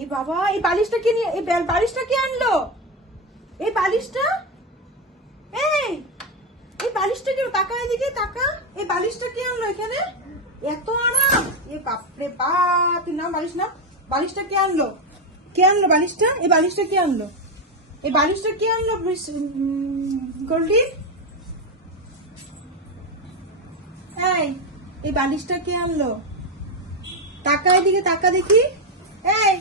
এ বাবা, এই বালিশটা কে নিয়ে এই বালিশটা কে আনলো? এই বালিশটা? এই এই বালিশটা কে টাকা এদিকে টাকা এই বালিশটা কে আনলো এখানে? এত আরাম। এ বাপরে বাপ, তুই নাম বালিশ না বালিশটা কে আনলো? কে আনলো বালিশটা? এই বালিশটা কে আনলো? এই বালিশটা কে আনলো গোল্ডি? এই এই বালিশটা কে আনলো? টাকা এদিকে টাকা দেখি। এই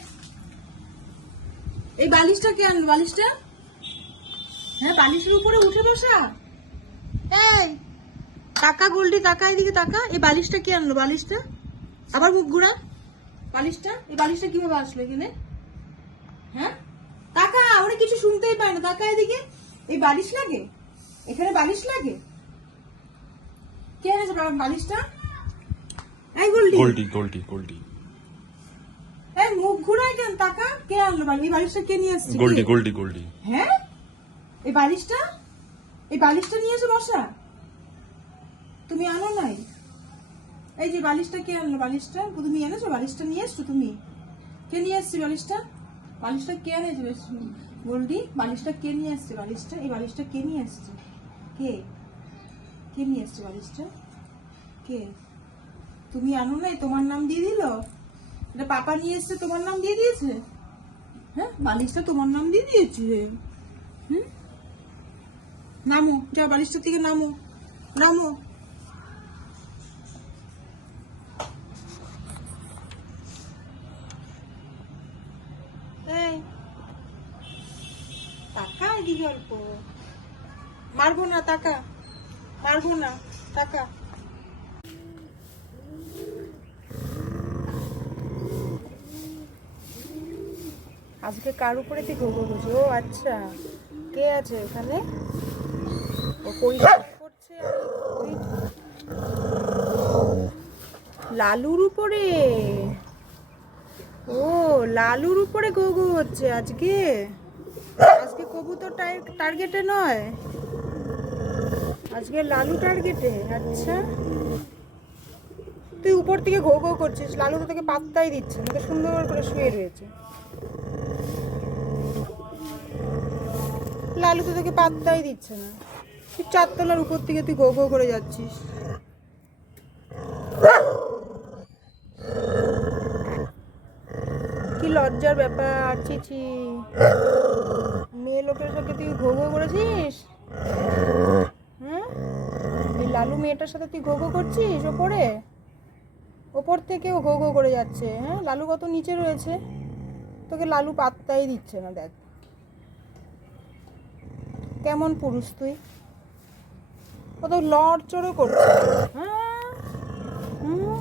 এই বালিশটা কে আনলো? বালিশটা? হ্যাঁ বালিশের উপরে উঠে বসা। এই টাকা গোল্ডি টাকা এদিকে টাকা এই বালিশটা কে আনলো? বালিশটা? আবার মুখ ঘুরা। বালিশটা? এই বালিশটা কীভাবে আসলো এখানে? হ্যাঁ? টাকা ওরা কিছু শুনতেই পায় না। টাকা এদিকে? এই বালিশ লাগে? এখানে বালিশ লাগে? কে এনেছে বালিশটা? এই গোল্ডি গোল্ডি গোল্ডি গোল্ডি মুখ কেন? টাকা কে আনলো? বালি এই বালিশটা কে নিয়ে আসছে? গোল্ডি গোল্ডি গোল্ডি। হ্যাঁ? এই বালিশটা? এই বালিশটা নিয়ে এসে বসা। তুমি আনো নাই? এই যে বালিশটা কে আনলো? বালিশটা? তুমি এনেছো? বালিশটা নিয়ে এসছো তুমি? কে নিয়ে এসছে বালিশটা? বালিশটা কে এনেছে? গোল্ডি বালিশটা কে নিয়ে আসছে বালিশটা? এই বালিশটা কে নিয়ে আসছে কে? কে নিয়ে আসছে বালিশটা? কে? তুমি আনো নাই? তোমার নাম দিয়ে দিল? এটা পাপা নিয়ে এসছে, তোমার নাম দিয়ে দিয়েছে? হ্যাঁ বালিশটা তোমার নাম দিয়ে দিয়েছে। হুম? নামো, যাও বালিশটা থেকে নামো নামো। টাকা অল্প মারবো না, টাকা। মারবো না, টাকা। আজকে কার উপরে তুই ঘুরবো বুঝি? ও আচ্ছা কে আছে ওখানে? ও করছে লালুর উপরে। ও, লালুর উপরে গো গো হচ্ছে আজকে? আজকে কবুতর টার্গেটে নয়? আজকে লালু টার্গেটে আচ্ছা। তুই উপর থেকে ঘো ঘো করছিস, লালু তো তোকে পাত্তাই দিচ্ছে না তো সুন্দর করে শুয়ে রয়েছে। লালু তো তোকে পাত্তাই দিচ্ছে না। তুই চারতলার উপর থেকে তুই গো গো করে যাচ্ছিস। কি লজ্জার ব্যাপার চিচি মেয়ে লোকের সাথে তুই ঘো ঘো করেছিস? হ্যাঁ? এই লালু মেয়েটার সাথে তুই ঘো ঘো করছিস ওপরে? ওপর থেকে ও ঘো ঘো করে যাচ্ছে হ্যাঁ? লালু কত নিচে রয়েছে? তোকে লালু পাত্তাই দিচ্ছে না, দেখ। কেমন পুরুষ তুই? কত লড়চড়ও করছে হ্যাঁ? হুম?